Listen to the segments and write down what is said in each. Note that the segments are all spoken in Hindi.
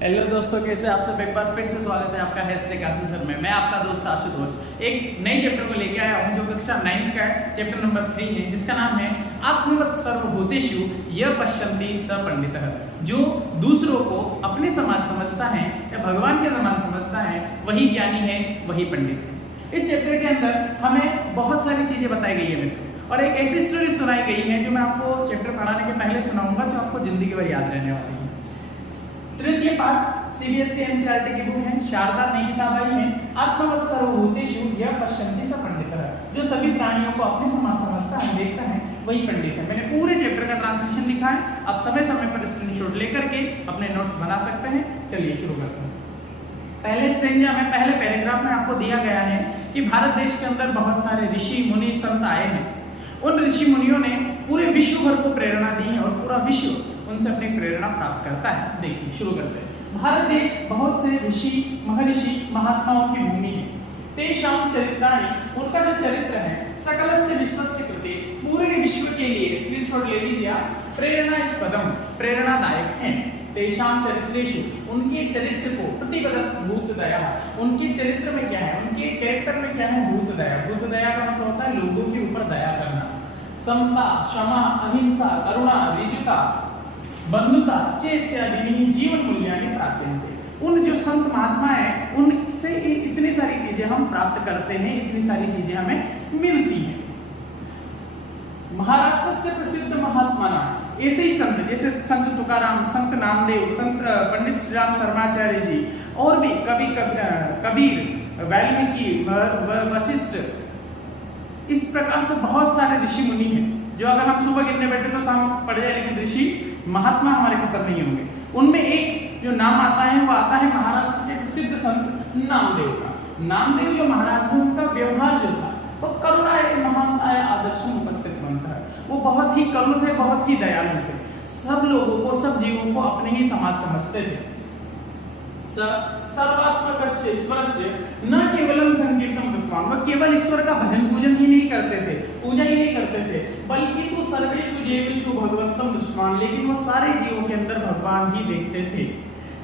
हेलो दोस्तों, कैसे आप सब। एक बार फिर से स्वागत है आपका हैशटैग आशु सर में। मैं आपका दोस्त आशुतोष एक नए चैप्टर को लेके आया हूं जो कक्षा 9 का है। चैप्टर नंबर 3 है जिसका नाम है आत्मवत् सर्वभूतेषु यः पश्यन्ति स पंडितः। जो दूसरों को अपने समान समझता है या भगवान के समान समझता है वही ज्ञानी है, वही पंडित है। इस चैप्टर के अंदर हमें बहुत सारी चीजें बताई गई है मित्र, और एक ऐसी स्टोरी सुनाई गई है जो मैं आपको चैप्टर पढ़ाने के पहले सुनाऊंगा, जो आपको जिंदगी भर याद रहने वाली है। तृतीय पाठ सीबीएसई एनसीईआरटी की बुक है, शारदा नई किताब आई है। आत्मवत् सर्वभूतेषु यः पश्यन्ति स पंडितः। जो सभी प्राणियों को अपने समान समझता है, देखता है, वही पंडित है। मैंने पूरे चैप्टर का ट्रांसलेशन लिखा है, आप समय समय पर स्क्रीनशॉट लेकर के अपने नोट्स बना सकते हैं। चलिए शुरू करते हैं। पहले स्ट्रेंजा में पहले पैराग्राफ में आपको दिया गया है कि भारत देश के अंदर बहुत सारे ऋषि मुनि संत आए हैं। उन ऋषि मुनियों ने पूरे विश्व भर को प्रेरणा दी है और पूरा विश्व उनसे अपनी प्रेरणा प्राप्त करता है। देखिए शुरू करते हैं। भारत देश बहुत से ऋषि महर्षि महात्माओं की भूमि है। तेषां चरित्राणि, उनका जो चरित्र है, सकलस्य विश्वस्य कृते, पूरे विश्व के लिए, स्क्रीनशॉट ले लीजिए, प्रेरणास्पदम, प्रेरणादायक है। तेषां चरित्रेषु, उनके चरित्र को, प्रतिपदत भूत दया, उनके चरित्र में क्या है, उनके कैरेक्टर में क्या है, भूत दया। भूत दया का मतलब होता है लोगों के ऊपर दया करना। समता, क्षमा, अहिंसा, करुणा, ऋजुता, बंधुता चेत्यादि जीवन मूल्यानि प्राप्यन्ते। उन जो संत महात्मा है उनसे इतनी सारी चीजें हम प्राप्त करते हैं, इतनी सारी चीजें हमें मिलती हैं। महाराष्ट्र से प्रसिद्ध महात्मा ऐसे ही संत, जैसे संत तुकाराम, संत नामदेव, संत पंडित श्री राम शर्माचार्य जी, और भी कबीर, वाल्मीकि, वशिष्ठ, इस प्रकार से बहुत सारे ऋषि मुनि हैं जो अगर हम सुबह गिनने बैठे तो शाम पड़ जाए, लेकिन ऋषि महात्मा हमारे खत्म नहीं होंगे। उनमें एक जो नाम आता है वो आता है महाराष्ट्र के प्रसिद्ध संत नामदेव का। नामदेव जो महाराज हैं उनका व्यवहार जो था वो करुणा है, महानता है, आदर्श में उपस्थित बनता है। वो बहुत ही करुण थे, बहुत ही दयालु थे। सब लोगों को, सब जीवों को अपने ही समान समझते थे। सर्वात्मकस्य ईश्वरस्य न केवलम संकीर्तन कृत्वा, वह केवल ईश्वर का भजन पूजन ही नहीं करते थे, पूजा ही नहीं करते थे, बल्कि तो सर्वेषु जीवेषु भगवन्तं दृष्टवान, लेकिन वो सारे जीवों के अंदर भगवान ही देखते थे।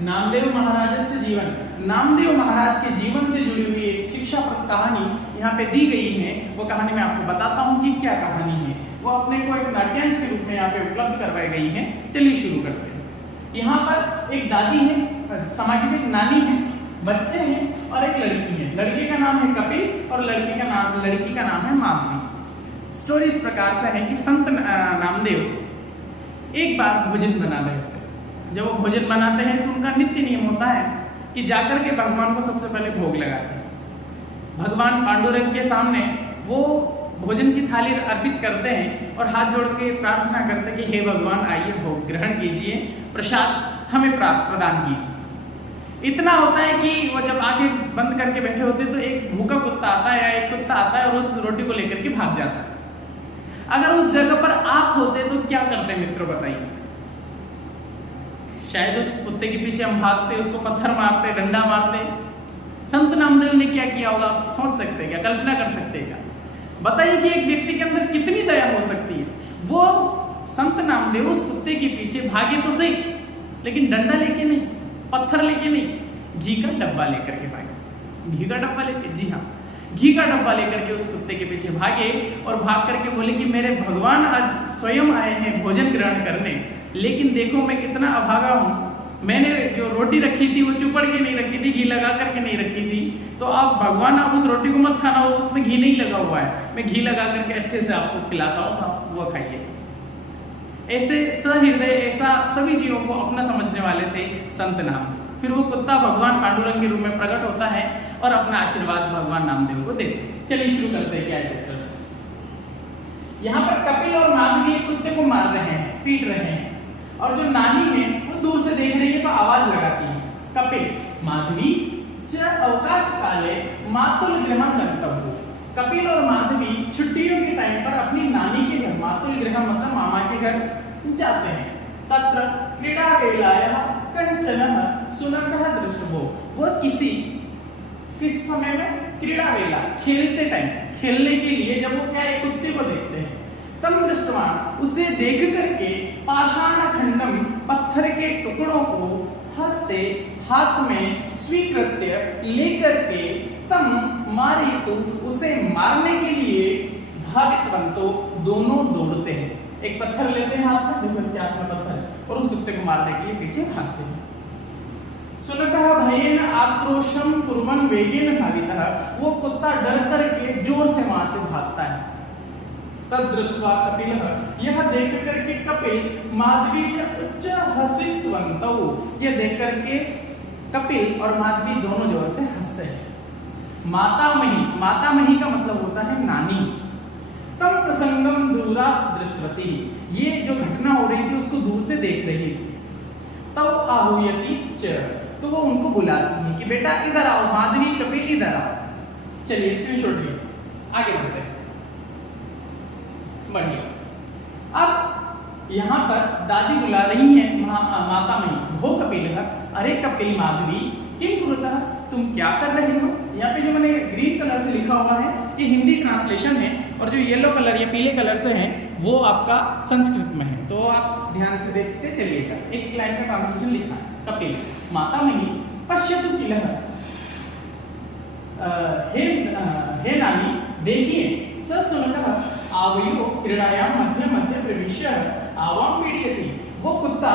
नामदेव महाराज से जीवन, नामदेव महाराज के जीवन से जुड़ी हुई एक शिक्षाप्रद कहानी यहाँ पे दी गई है। वो कहानी मैं आपको बताता हूँ कि क्या कहानी है। वो अपने को एक नाट्यांश के रूप में यहाँ पे उपलब्ध करवाई गई है। चलिए शुरू करते हैं। यहाँ पर एक दादी है, समाज की एक नानी है, बच्चे हैं और एक लड़की है। लड़के का नाम है कपिल और लड़की का नाम है माधवी। स्टोरी इस प्रकार से है कि संत नामदेव एक बार भोजन बना रहे थे। जब वो भोजन बनाते हैं तो उनका नित्य नियम होता है कि जाकर के भगवान को सबसे पहले भोग लगाते हैं। भगवान पांडुरंग के सामने वो भोजन की थाली अर्पित करते हैं और हाथ जोड़ के प्रार्थना करते हैं कि हे भगवान, आइए भोग ग्रहण कीजिए, प्रसाद हमें प्रदान कीजिए। इतना होता है कि वो जब आंखें बंद करके बैठे होते तो एक भूखा कुत्ता आता है या एक कुत्ता आता है और उस रोटी को लेकर के भाग जाता है। अगर उस जगह पर आप होते तो क्या करते मित्रों, बताइए। शायद उस कुत्ते के पीछे हम भागते, उसको पत्थर मारते, डंडा मारते। संत नामदेव ने क्या किया होगा, आप सोच सकते हैं क्या, कल्पना कर सकते हैं क्या? बताइए कि एक व्यक्ति के अंदर कितनी दया हो सकती है। वो संत नामदेव उस कुत्ते के पीछे भागे तो सही, लेकिन डंडा लेके नहीं, पत्थर लेके नहीं, घी का डब्बा लेकर के भागे। घी का डब्बा लेके, जी हाँ, घी का डब्बा लेकर के उस कुत्ते के पीछे भागे और भाग करके बोले कि मेरे भगवान आज स्वयं आए हैं भोजन ग्रहण करने, लेकिन देखो मैं कितना अभागा हूँ। मैंने जो रोटी रखी थी वो चुपड़ के नहीं रखी थी, घी लगा करके नहीं रखी थी। तो आप भगवान, आप उस रोटी को मत खाना, उसमें घी नहीं लगा हुआ है, मैं घी लगा करके अच्छे से आपको खिलाता हूँ, तो आप वो खाइए। ऐसे सहृदय, ऐसा सभी जीवों को अपना समझने वाले थे संत नामदेव। फिर वो कुत्ता भगवान पांडुरंग के रूप में प्रकट होता है और अपना आशीर्वाद भगवान नामदेव को देते हैं। चलिए शुरू करते हैं क्या चैप्टर। यहाँ पर कपिल और माधवी एक कुत्ते को मार रहे हैं, पीट रहे हैं, और जो नानी है वो दूर से देख रही है तो आवाज लगाती है, कपिल माधवी च अवकाश काले मातुल गृहं गन्तव्यो। कपिल और माधवी छुट्टियों के टाइम पर अपनी नानी के घर, मातुल गृह मतलब मामा के घर जाते हैं। तत्र क्रीड़ा वेलायाः कंचनः शुनकः दृष्टो। वो किस समय में, क्रीड़ा वेला, खेलते टाइम, खेलने के लिए जब वो क्या एक कुत्ते को देखते हैं, तम दृष्टवान, उसे देख करके पाषाण खंडम, पत्थर के टुकड़ों को हस्ते हाथ में स्वीकृत्य लेकर के तम मारयितु उसे मारने के लिए धावितवन्तो दोनों दौड़ते हैं। एक पत्थर लेते हैं हाथ में, देखो इसके हाथ में पत्थर है, और उस कुत्ते को मारने के लिए पीछे भागते हैं। शुनकः भयेन आक्रोशम कुर्वन् वेगेन धावितः, वो कुत्ता डर करके जोर से वहां से भागता है। तद दृष्ट्वा कपिलः, यह देख करके कपिल माधवी च उच्च हसितवन्तौ, यह देख करके कपिल और माधवी दोनों जोर से हंसते हैं। मातामही, मातामही का मतलब होता है नानी। तम प्रसंगम दूरात् दृष्टवती, ये जो घटना हो रही थी उसको दूर से देख रही थी। तब आहूयति च, तो वो उनको बुलाती है कि बेटा इधर आओ, माधवी कपिल इधर आओ। चलिए स्क्रीनशॉट लीजिए, आगे बढ़ते हैं। बढ़िया। अब यहाँ पर दादी बुला रही है मातामही, भो कपिलः, अरे कपिल माधवी किम कुरुतः, तुम क्या कर रहे हो। यहाँ पे जो मैंने ग्रीन कलर से लिखा हुआ है ये हिंदी ट्रांसलेशन है, और जो येलो कलर या पीले कलर से है वो आपका संस्कृत में है, तो आप ध्यान से देखते चलिएगा। एक लाइन का ट्रांसलेशन लिखा है। कपिल मातामही पश्यतु किलः, हे नानी देखिए, स शुनकः आवयो क्रीडायां मध्य मध्य प्रविश्य आवां पीडयति, वो कुत्ता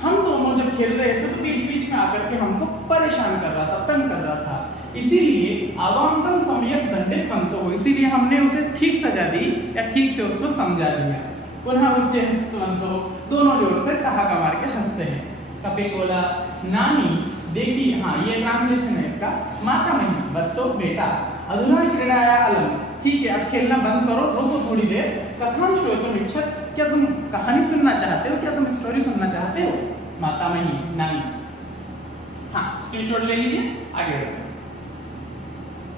हम दोनों जब खेल रहे थे तो बीच बीच में आकर के हमको परेशान कर रहा था, तंग कर रहा था, इसीलिए आवांतम सम्यक दंडितवन्तो, इसीलिए हमने उसे ठीक सजा दी या ठीक से उसको समझा दिया। पुनः उच्च हसितवन्तो, दोनों जोर से ठहाका मार के हंसते हैं। कपिल बोला नानी देखिए, हाँ ये ट्रांसलेशन है इसका, मातामही वत्सो बेटा, अधुना क्रीडाया अलम, ठीक है अब खेलना बंद करो, रुको थोड़ी देर, कथां श्रोतुम् इच्छत्, क्या तुम कहानी सुनना चाहते हो, क्या तुम स्टोरी सुनना चाहते हो। मातामही नानी, हाँ स्क्रीनशॉट ले लीजिए, आगे बढ़ते हैं।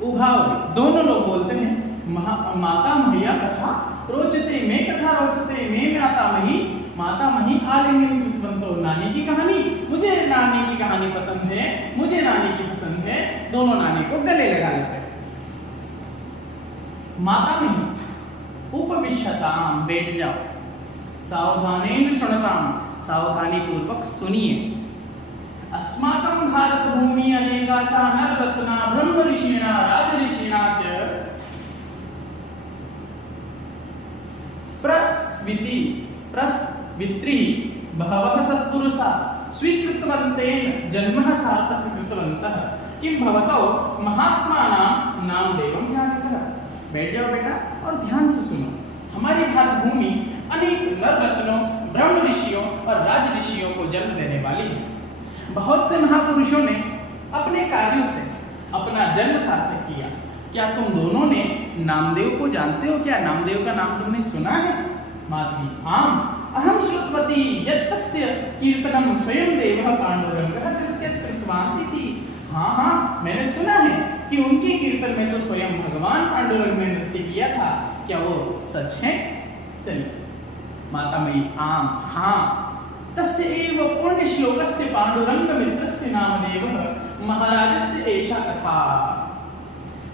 उभाव, दोनों लोग बोलते हैं मातामह्या कथा रोचते में, कथा रोचते में मातामही, मातामही आलिंगनवन्तो, नानी की कहानी, मुझे नानी की कहानी पसंद है, मुझे नानी की पसंद है, दोनों नानी को गले लगा लेते हैं। मातामही उपविश्यताम, बैठ जाओ, सावधानेन शृणताम, सावधानी पूर्वक सुनिए। अस्माकं भारत भूमि अनेकाशा नररत्ना ब्रह्म ऋषिणा राज ऋषिणा च प्रस्वित्री बहवः सत्पुरुषा स्वीकृतवन्तेन जन्मः सार्थक कृतवन्तः, किं भवतौ महात्मानां नामदेवं ज्ञातः। बैठ जाओ बेटा और ध्यान से सुनो, हमारी भारत भूमि अनेक नर रत्नों, ब्रह्म ऋषियों और राज ऋषियों को जन्म देने वाली है। बहुत से महापुरुषों ने अपने कार्यों से अपना जन्म सार्थक किया। क्या तुम दोनों ने नामदेव को जानते हो, क्या नामदेव का नाम तुमने सुना है। माधवी आम अहम श्रुतवती यत्तस्य कीर्तनम स्वयं देवः पांडुरंगः कृतवान् इति, हाँ हाँ मैंने सुना है कि उनके कीर्तन में तो स्वयं भगवान पांडुरंग ने नृत्य किया था, क्या वो सच है। चलिए मातामही आम हाँ, तस्य एव पुण्य श्लोकस्य पांडुरंग मित्रस्य नामदेवः महाराजस्य एषा कथा।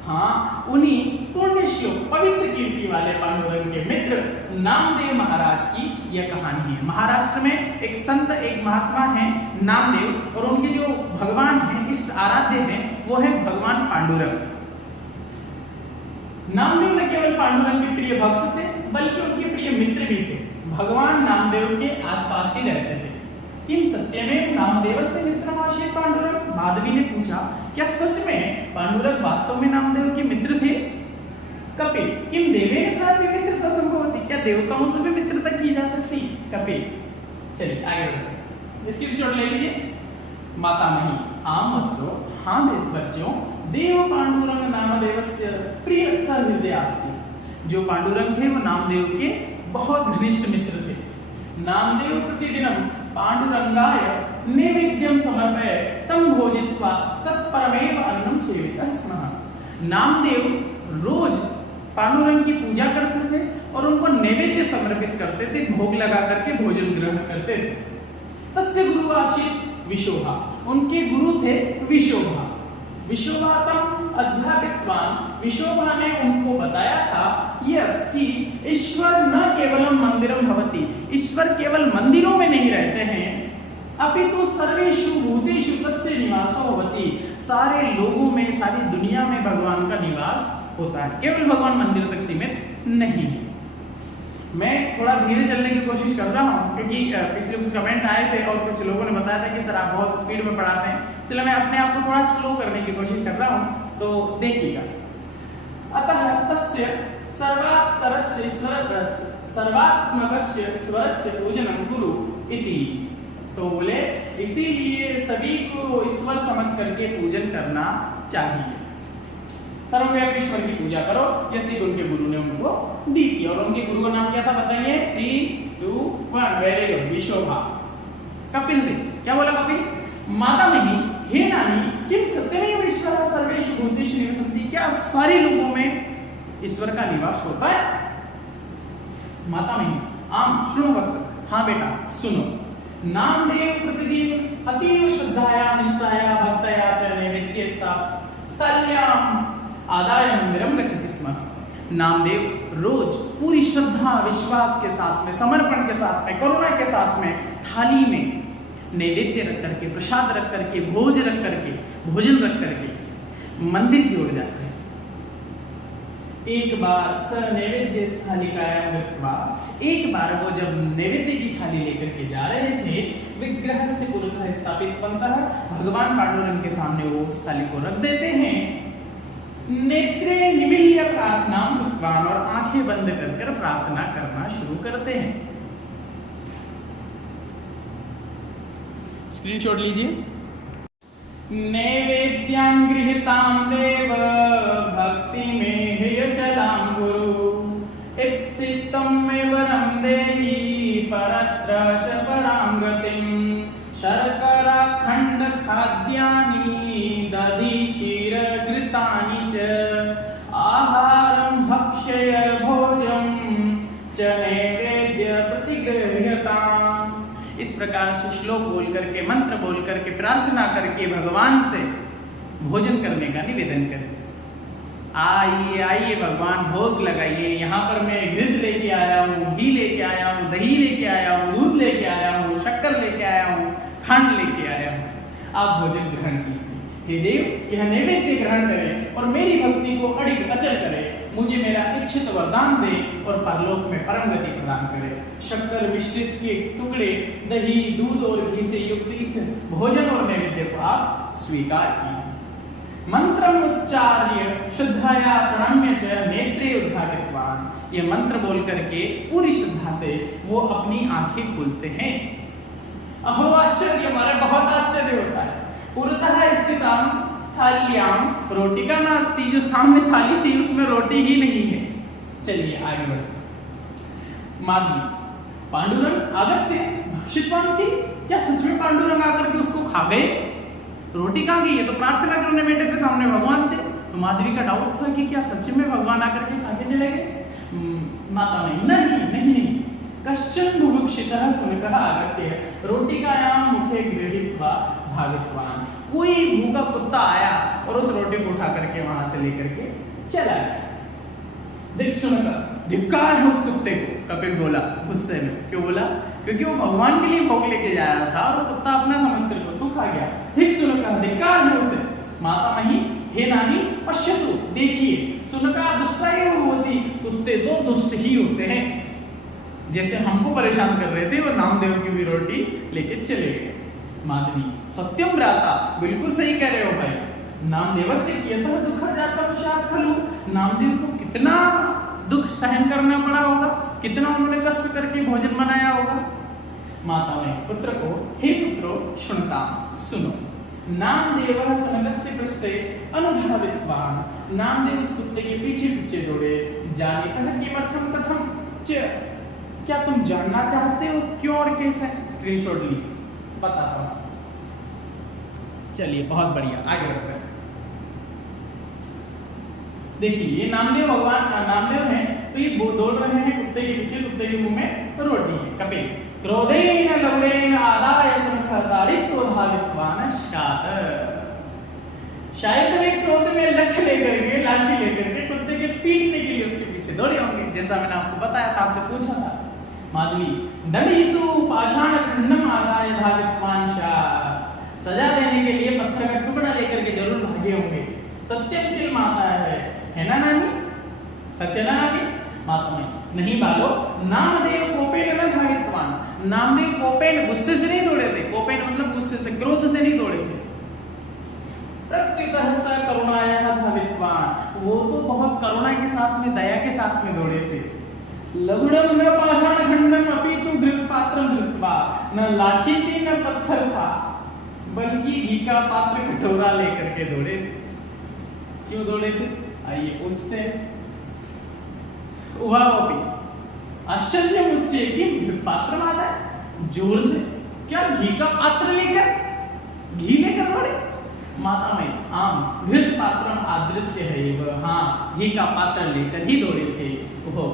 हाँ उन्हीं पुण्य श्लोक पवित्र कीर्ति वाले पांडुरंग के मित्र नामदेव महाराज की यह कहानी है। महाराष्ट्र में एक संत, एक महात्मा है नामदेव, और उनके जो भगवान हैं, इष्ट आराध्य हैं, वो है भगवान पांडुरंग। नामदेव न केवल पांडुरंग के प्रिय भक्त थे, बल्कि उनके प्रिय मित्र भी थे। भगवान नामदेव के आसपास ही रहते थे। किम सत्यमेव नामदेवस्य मित्रमासीत् पांडुरंग, माधवी ने पूछा क्या सच में पांडुरंग वास्तव में नामदेव के मित्र थे। कपिल किम देवेन सह मित्रता संभवति, क्या देवताओं से भी मित्रता की जा सकती। कपिल चलिए आगे बढ़ते, इसकी स्क्रीनशॉट ले लीजिए। मातामही आम वत्सो, हाँ बच्चों, देव पांडुरंग नामदेवस्य प्रिय सहृदयास्ति, जो पांडुरंग थे वो नामदेव के बहुत घनिष्ठ मित्र थे। नामदेव प्रतिदिनम पांडुरंगाय नैवेद्यम समर्पय तम भोजित्वा तत्परमेव अन्नम सेवितः स्मः। नामदेव रोज पांडुरंग की पूजा करते थे और उनको नैवेद्य समर्पित करते थे, भोग लगा करके भोजन ग्रहण करते थे। तस्य गुरु आसीत् विशोभा, उनके गुरु थे विशोभा। विशोभा तम अध्यापितवान, विशोभा ने उनको बताया था यह कि ईश्वर न केवलम मंदिरम भवति, ईश्वर केवल मंदिरों में नहीं रहते हैं, अपितु सर्वेषु भूतेषु तस्य निवासो भवति। सारे लोगों में, सारी दुनिया में भगवान का निवास होता है, केवल भगवान मंदिर तक सीमित नहीं है। मैं थोड़ा धीरे चलने की कोशिश कर रहा हूँ क्योंकि पिछले कुछ कमेंट आए थे और कुछ लोगों ने बताया था कि सर आप बहुत स्पीड में पढ़ाते हैं, इसलिए मैं अपने आप को थोड़ा स्लो करने की कोशिश कर रहा हूँ, तो देखिएगा। अतः तस्य सर्वात्तरस्य सर्वात्मकस्य ईश्वरस्य पूजनं कुरु इति। तो बोले इसीलिए सभी को ईश्वर समझ करके पूजन करना चाहिए। सर्वव्यापी ईश्वर की पूजा करो, ये सीख उनके गुरु ने उनको दी थी। और उनके गुरु का नाम क्या था बताइए? 3, 2, 1 वेरी गुड, विशोभा। कपिल देव। क्या बोला कपिल? मातामही हे नानी किम सत्यमेव ईश्वरः सर्वेषु भूतेषु निवसन्ति। क्या सारे लोगों में ईश्वर का निवास होता है? मातामही आम सुनो वत्स। हाँ बेटा सुनो। नामदेव प्रतिदिन अतीव श्रद्धाया निष्ठाया भक्तया च नैवेद्यस्था स्थल्याम आदाय मंदिरम गच्छति स्म। नामदेव रोज पूरी श्रद्धा विश्वास के साथ में, समर्पण के साथ में, करुणा के साथ में थाली में नैवेद्य रख करके, प्रसाद रख करके, भोजन रख करके मंदिर की ओर जाते हैं। एक बार स नैवेद्य स्थालिकायां गत्वा, एक बार वो जब नैवेद्य की थाली लेकर के जा रहे थे, विग्रहस्य पुरतः स्थापितवन्तः, भगवान पांडुरंग के सामने वो उस थाली को रख देते हैं। नेत्रे निमील्य प्रार्थना कृतवान, और आंखें बंद कर प्रार्थना करना शुरू करते हैं। स्क्रीनशॉट लीजिए। नैवेद्यां गृहीतां देव भक्ति में हेयचलां गुरु इप्सितं मे वरं देहि परत्र च परां गतिं शर्करा खंड खाद्यानि दधि क्षीर घृतानि च आहारं भक्ष्य भोजं च नैवेद्य प्रतिगृह्यताम्। इस प्रकार से श्लोक बोल करके, मंत्र बोल करके, प्रार्थना करके भगवान से भोजन करने का निवेदन करें। आइए आइए भगवान भोग लगाइए, यहाँ पर मैं घृत लेके आया हूँ, घी लेके आया हूँ, दही लेके आया हूँ, दूध लेके आया हूँ, शक्कर लेके आया हूँ, खंड लेके आया हूँ, आप भोजन ग्रहण कीजिए। हे देव यह नैवेद्य ग्रहण करें और मेरी भक्ति को अडिग अचल करें, मुझे मेरा इच्छित वरदान दे और परलोक में परम गति प्रदान करे। शक्कर मिश्रित के टुकड़े, दही, दूध और घी से युक्त इस भोजन और नैवेद्य को आप स्वीकार कीजिए। मंत्रम उच्चार्य श्रद्धाया प्रणम्य च नेत्रे उद्घाटितवान। ये मंत्र बोल करके पूरी श्रद्धा से वो अपनी आंखें खोलते हैं। अहो आश्चर्य, हमारा बहुत आश्चर्य होता है। पुरतः स्थितां स्थाल्यां रोटिका नास्ति, जो सामने थाली थी उसमें रोटी ही नहीं है। चलिए आगे बढ़ते। माधवी पांडुरंग आगत्य भक्षितवान थी। क्या सच में पांडुरंग आकर के उसको खा गए? रोटी कहाँ गई? है तो प्रार्थना करने बैठे थे, सामने भगवान थे। तो माधवी का डाउट था कि क्या सच में भगवान आकर के खा के चले गए? माता नहीं, कश्चन बुभुक्षितः शुनकः आगत्य रोटिकायां मुखे गृहीत्वा भावितवान। कोई भूखा कुत्ता आया और उस रोटी को उठा करके वहां से लेकर के चला गया। देख शुनक, धिक्कार है उस कुत्ते को, कपिल बोला गुस्से में। क्यों बोला? क्योंकि वो भगवान के लिए भोग लेके जा रहा था और कुत्ता अपना समझ करके उसको खा गया। ठीक शुनक, धिक्कार है उसे। मातामही हे नानी पश्यतु, देखिए, शुनका दुष्टा एव होती, कुत्ते तो दुष्ट ही होते हैं। जैसे हमको परेशान कर रहे थे वो नामदेव की भी रोटी लेके चले गए। माधवी सत्यम भ्राता, बिल्कुल सही कह रहे हो भाई। नामदेवस्य कियतः दुःखं जातं स्यात् खलु। नामदेव को कितना दुख सहन करना पड़ा होगा, कितना उन्होंने कष्ट करके भोजन बनाया होगा। माता ने पुत्र को, हे पुत्रो शुनता, सुनो। नामदेवः शुनकस्य पृष्ठे अनुधावितवान्। नामदेव उस कुत्ते के पीछे पीछे दौड़े। जानीतः किमर्थं कथं च, क्या तुम जानना चाहते हो क्यों और कैसे? स्क्रीनशॉट लीजिए, बताता हूं। चलिए बहुत बढ़िया, आगे बढ़ते हैं। देखिए ये नामदेव भगवान नामदेव हैं, तो ये दौड़ रहे हैं कुत्ते के पीछे, कुत्ते के मुंह में रोटी है। कपिल क्रोधेन लवणेन आदाय शुनकः ताड़ित्वाधावितवान् स्यात्। शायद वे क्रोध में लठ लेकर के, लाठी लेकर के कुत्ते के पीटने के लिए उसके पीछे दौड़े होंगे, जैसा मैंने आपको बताया था, आपसे पूछा था। माधवी दंडितु पाषाण खंडम आदाय धावित्वान् शाह। सजा देने के लिए पत्थर का टुकड़ा लेकर के जरूर भागे होंगे। सत्यम किल माता है ना नानी? सच है ना नानी? माता में नहीं बालो। नामदेव कोपेन न धावित्वान्। नामदेव कोपेन गुस्से से नहीं दौड़े थे। कोपेन मतलब गुस्से से, क्रोध से नहीं दौड़े थे। प्रत्युतः स करुणाया धावित्वान्। वो तो बहुत करुणा के साथ में, दया के साथ में दौड़े थे। लघुडम न पाषाण खंडम अपितु घृत पात्रम धृत्वा। न लाठी थी न पत्थर था, बल्कि घी का पात्र कटोरा लेकर के दौड़े थे। क्यों दौड़े थे? आइए पूछते हैं। उभावपि आश्चर्य मुझे कि पात्र माता है, जोर से क्या घी का पात्र लेकर, घी लेकर दौड़े? माता में आम घृत पात्रम आदृत्य है ये, हाँ घी का पात्र लेकर ही दौड़े थे वो।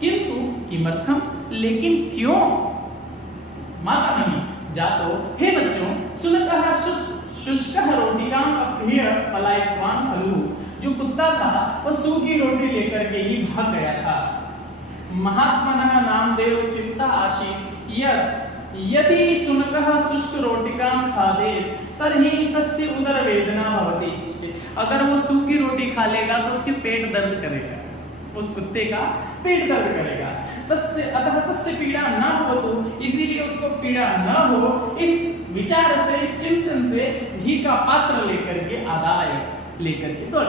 किंतु किमर्थम, लेकिन क्यों? माता नहीं जातो हे बच्चों सुनकः शुष्कः रोटिकाम अप्रिय पलायित्वान् खलु। जो कुत्ता था वह सूखी रोटी लेकर के ही भाग गया था। महात्मनः नामदेव चिंता आशी यदि शुनकः शुष्क रोटिकाम खादेत् तर्हि तस्य उदर वेदना भवति। अगर वो सूखी रोटी खा लेगा तो उसके पेट दर्द करेगा, उस कुत्ते का पेट दर्द करेगा। तस्य अतः तस्य पीड़ा न हो, तो इसीलिए उसको पीड़ा न हो, इस विचार से, इस चिंतन से घी का पात्र लेकर के आदाय लेकर के दौड़।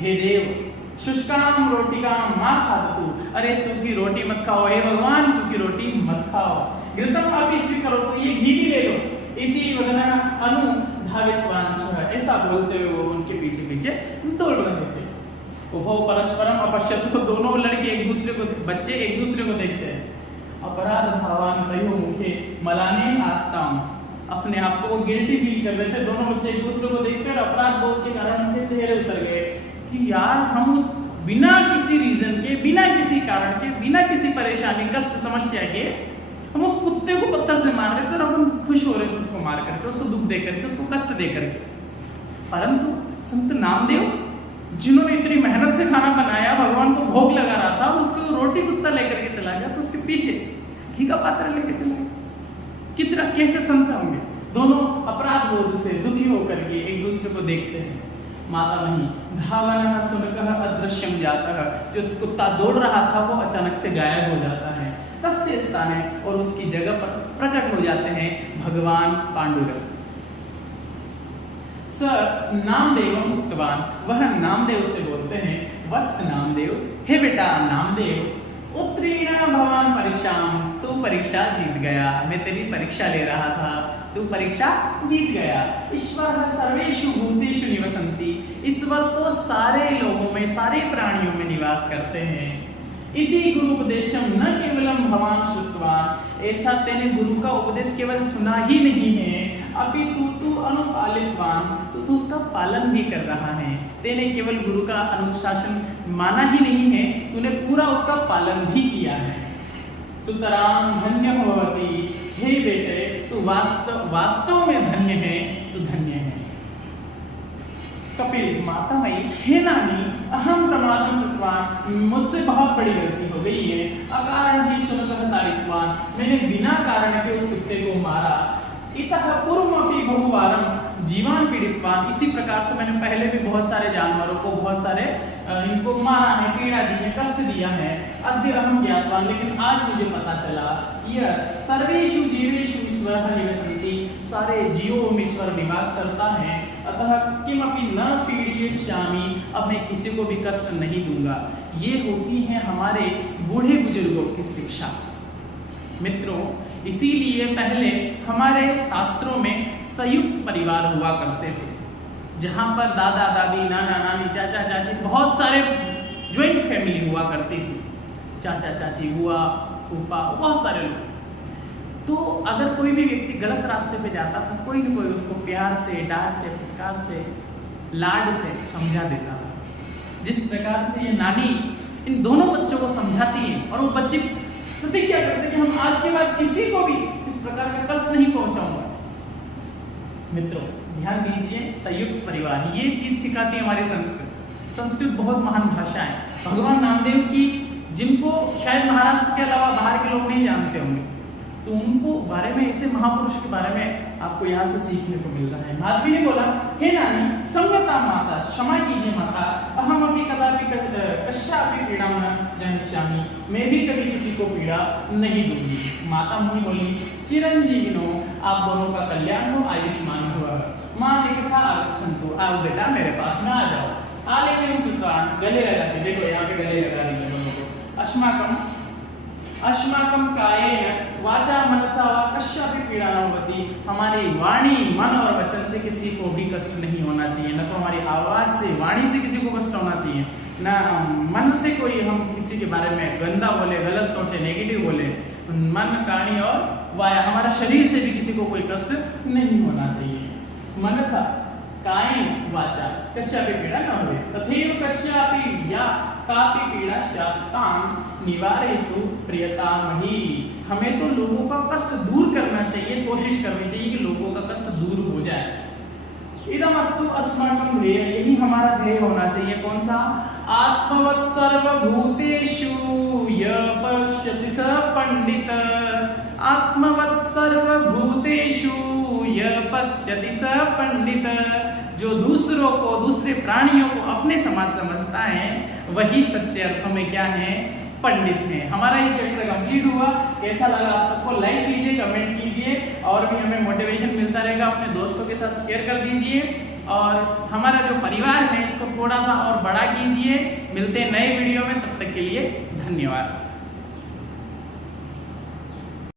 हे देव शुष्काम रोटिकाम मा खादतु। अरे सूखी रोटी मत खाओ, हे भगवान सूखी रोटी मत खाओ। घृतम अपि स्वीकरोतु, ये घी भी ले लो। इति वदना अनु धावित्वान् च। ऐसा बोलते हुए वो उनके पीछे पीछे दौड़ रहे थे। उभौ परस्परम अपश्यतु। दोनों लड़के एक दूसरे को, बच्चे एक दूसरे को देखते हैं। अपराध भावान तयो मुखे मलाने आस्ताम। अपने आप को गिल्टी फील कर रहे थे। दोनों बच्चे एक दूसरे को देखकर अपराध बोध के कारण उनके चेहरे उतर गए कि यार हम उस बिना किसी रीजन के, बिना किसी कारण के, बिना किसी परेशानी, कष्ट, समस्या के हम उस कुत्ते को पत्थर से मार रहे थे और हम खुश हो रहे थे उसको मार करके, उसको दुख दे करके, उसको कष्ट दे करके। परंतु संत नामदेव जिन्होंने इतनी मेहनत से खाना बनाया, भगवान को भोग लगा रहा था, उसको रोटी कुत्ता लेकर के चला गया, तो उसके पीछे घी का पात्र लेकर चला गया। कितना कैसे संत होंगे? दोनों अपराध बोध से दुखी होकर के एक दूसरे को देखते हैं। माता नहीं धावनः सुनकः अदृश्यम जातः। जो कुत्ता दौड़ रहा था वो अचानक से गायब हो जाता है। तस्य स्थाने, और उसकी जगह पर प्रकट हो जाते हैं भगवान पांडुरंग। स नामदेव उक्तवान। वह नामदेव से बोलते हैं, वत्स नामदेव, हे बेटा नामदेव, उत्तीर्ण भवान परीक्षाम। तू परीक्षा जीत गया। मैं तेरी परीक्षा ले रहा था, तू परीक्षा जीत गया। ईश्वर सर्वेषु भूतेषु निवसन्ति। ईश्वर तो सारे लोगों में, सारे प्राणियों में निवास करते हैं। इति गुरु उपदेशम न केवलम भवान श्रुतवान। ऐसा तेने गुरु का उपदेश केवल सुना ही नहीं है, अपितु तू अनुपालितवान, तू उसका पालन भी कर रहा है। तेने केवल गुरु का अनुशासन माना ही नहीं है, तूने पूरा उसका पालन भी किया है। सुतराम धन्य होवती। हे बेटे तू वास्तव में धन्य है, तू धन्य है। कपिल मातामयी, हे नानी, अहम प्रमादम कृतवान। मुझसे बहुत बड़ी गलती हो गई है। अकारण ही सुनकः ताड़ितवान। मैंने बिना कारण के उस कुत्ते को मारा। इतः पूर्वमपि बहुवारं जीवान पीड़ितवान। इसी प्रकार से मैंने पहले भी बहुत सारे जानवरों को, बहुत सारे इनको मारा है, पीड़ा दी है, कष्ट दिया है। अद्य अहम ज्ञातवान, लेकिन आज मुझे पता चला यह सर्वेषु जीवेषु ईश्वरः निवसन्ति। सारे जीवों में ईश्वर निवास करता है। अतः किमपि न पीड़यिष्यामि। अब मैं किसी को भी कष्ट नहीं दूंगा। ये होती है हमारे बूढ़े बुजुर्गों की शिक्षा। मित्रों, इसीलिए पहले हमारे शास्त्रों में संयुक्त परिवार हुआ करते थे, जहाँ पर दादा दादी, नाना नानी, चाचा चाची, बहुत सारे ज्वाइंट फैमिली हुआ करती थी। चाचा चाची, बुआ, फूफा, बहुत सारे लोग। तो अगर कोई भी व्यक्ति गलत रास्ते पे जाता था, कोई न कोई उसको प्यार से, डांट से, फटकार से, लाड से समझा देता था। जिस प्रकार से ये नानी इन दोनों बच्चों को समझाती है और वो बच्चे प्रतिज्ञा करते कि हम आज के बाद किसी को भी इस प्रकार का कष्ट नहीं पहुंचाऊंगा। मित्रों ध्यान दीजिए, संयुक्त परिवार ये चीज सिखाती है हमारी संस्कृत। संस्कृत बहुत महान भाषा है। भगवान नामदेव की जिनको शायद महाराष्ट्र के अलावा बाहर के लोग नहीं जानते होंगे, तो उनको बारे में, ऐसे महापुरुष के बारे में आपको यहाँ से सीखने को मिल रहा है। माधवी ने बोला, हे नानी संगता माता, क्षमा कीजिए माता, अहम अभी कदापि कश्यापि पीड़ा न जनिष्यामि, मैं भी कभी किसी को पीड़ा नहीं दूंगी। माता मुनि बोली, चिरंजीविनो, आप दोनों का कल्याण हो, आयुष्मान हो। माँ देखा आगच्छन्तु, आओ बेटा मेरे पास में आ जाओ। आलिंगनं कृत्वा, गले लगा के, देखो यहाँ पे गले लगा रही है दोनों को। अस्माकं कायेन वाचा मनसा वा कश्यापि पीड़ा न होती, हमारी वाणी, मन और वचन से किसी को भी कष्ट नहीं होना चाहिए। न तो हमारी आवाज से, वाणी से किसी को कष्ट होना चाहिए, ना मन से कोई हम किसी के बारे में गंदा बोले, गलत सोचे, नेगेटिव बोले। मन, कानी और वाया, हमारा शरीर से भी किसी को कोई कष्ट नहीं होना चाहिए। मनसा कायेन वाचा कश्यापि पीड़ा न होवे, तथैव कश्यापि या कापि पीड़ा स्यात् तां निवारयतु प्रियतामहि। हमें तो लोगों का कष्ट दूर करना चाहिए, कोशिश करनी चाहिए कि लोगों का कष्ट दूर हो जाए। इदमस्तु अस्माकं ध्येय, यही हमारा ध्येय होना चाहिए। कौन सा? आत्मवत् सर्वभूतेषु य पश्यति स पंडित, आत्मवत् सर्वभूतेषु य पश्यति स पंडित। जो दूसरों को, दूसरे प्राणियों को अपने समान समझता है, वही सच्चे अर्थों में क्या है? पंडित है। हमारा ये चैप्टर कंप्लीट हुआ। कैसा लगा आप सबको? लाइक कीजिए, कमेंट कीजिए, और भी हमें मोटिवेशन मिलता रहेगा। अपने दोस्तों के साथ शेयर कर दीजिए, और हमारा जो परिवार है इसको थोड़ा सा और बड़ा कीजिए। मिलते हैं नए वीडियो में, तब तक के लिए धन्यवाद।